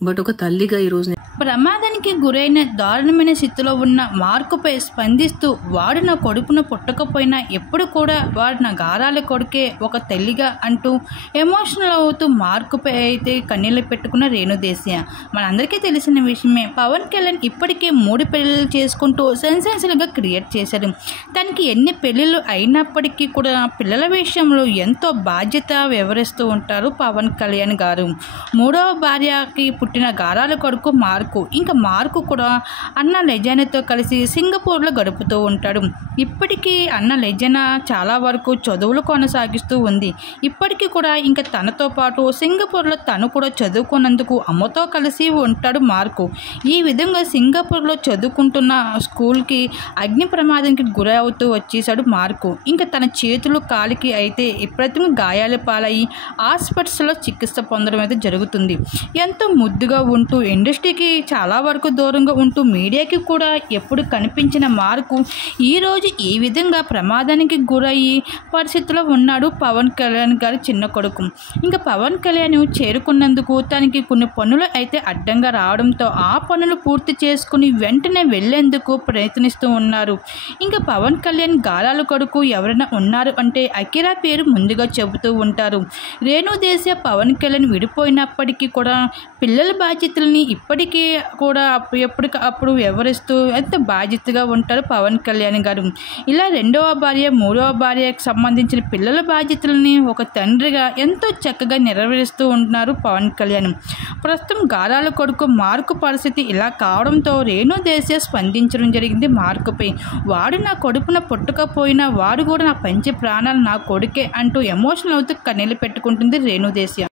But ఒక తల్లిగా ఈరోజు ప్రమాదానికి గురైన దారుణమైన స్థితిలో ఉన్న మార్కుపై స్పందిస్తూ వాడు నా కొడుకును పుట్టకపోయినా ఎప్పుడు కూడా వాడు నా గారాల కొడుకే ఒక తల్లిగా అంటూ ఎమోషనల్ అవుతూ మార్కుపై అయితే కన్నీళ్ళు పెట్టుకున్న రేణుదేశాయ్. మనందరికీ తెలిసిన విషయమే. పవన్ కళ్యాణ్ ఇప్పటికే 3 పెళ్లిళ్ళు చేసుకుంటూ సెన్సేషనల్గా క్రియేట్ చేశాడు. తనకి ఎన్ని పెళ్లిళ్ళు అయినప్పటికీ కూడా పిల్లల విషయంలో ఎంతో బాధ్యత వివరిస్తూ ఉంటారు పవన్ కళ్యాణ్ గారు. 3వ భార్యకి పుట్టిన గారాల కొడుకు మార్కు. ఇంకా మార్కు కూడా అన్న లెజానాతో కలిసి సింగపూర్లో గడుపుతూ ఉంటాడు. ఇప్పటికీ అన్న లెజానా చాలా వరకు చదువులు కొనసాగిస్తూ ఉంది. ఇప్పటికీ కూడా ఇంకా తనతో పాటు సింగపూర్లో తను కూడా చదువుకున్నందుకు అమ్మతో కలిసి ఉంటాడు మార్కు. ఈ విధంగా సింగపూర్లో చదువుకుంటున్న స్కూల్కి అగ్ని ప్రమాదానికి గురి అవుతూ వచ్చేసాడు మార్కు. ఇంకా తన చేతులు కాలికి అయితే ప్రతిమ గాయాల పాలయ్యి హాస్పిటల్స్లో చికిత్స పొందడం అయితే జరుగుతుంది. ఎంతో ముద్దుగా ఉంటూ ఇండస్ట్రీకి చాలా వరకు దూరంగా ఉంటూ మీడియాకి కూడా ఎప్పుడు కనిపించిన మార్కు ఈరోజు ఈ విధంగా ప్రమాదానికి గురయ్యి పరిస్థితిలో ఉన్నాడు పవన్ కళ్యాణ్ గారి చిన్న కొడుకు. ఇంకా పవన్ కళ్యాణ్ చేరుకున్నందుకు తనకి కొన్ని పనులు అయితే అడ్డంగా రావడంతో ఆ పనులు పూర్తి చేసుకుని వెంటనే వెళ్లేందుకు ప్రయత్నిస్తూ ఉన్నారు. ఇంకా పవన్ కళ్యాణ్ గారాల కొడుకు ఎవరైనా ఉన్నారు అంటే అకిరా పేరు ముందుగా చెబుతూ ఉంటారు. రేణుదేశాయ్ పవన్ కళ్యాణ్ విడిపోయినప్పటికీ కూడా పిల్లల బాధ్యతల్ని ఇప్పటికీ కూడా ఎప్పటికప్పుడు వివరిస్తూ ఎంత బాధ్యతగా ఉంటారు పవన్ కళ్యాణ్ గారు. ఇలా 2వ భార్య 3వ భార్యకు సంబంధించిన పిల్లల బాధ్యతలని ఒక తండ్రిగా ఎంతో చక్కగా నెరవేరుస్తూ ఉంటున్నారు పవన్ కళ్యాణ్. ప్రస్తుతం గారాల కొడుకు మార్కు పరిస్థితి ఇలా కావడంతో రేణుదేశాయ్ స్పందించడం జరిగింది మార్కుపై. వాడు నా కొడుకున పుట్టకపోయినా వాడు కూడా నా పంచ ప్రాణాలు నా కొడుకే అంటూ ఎమోషనల్ అవుతూ కన్నీళ్ళు పెట్టుకుంటుంది రేణుదేశాయ్.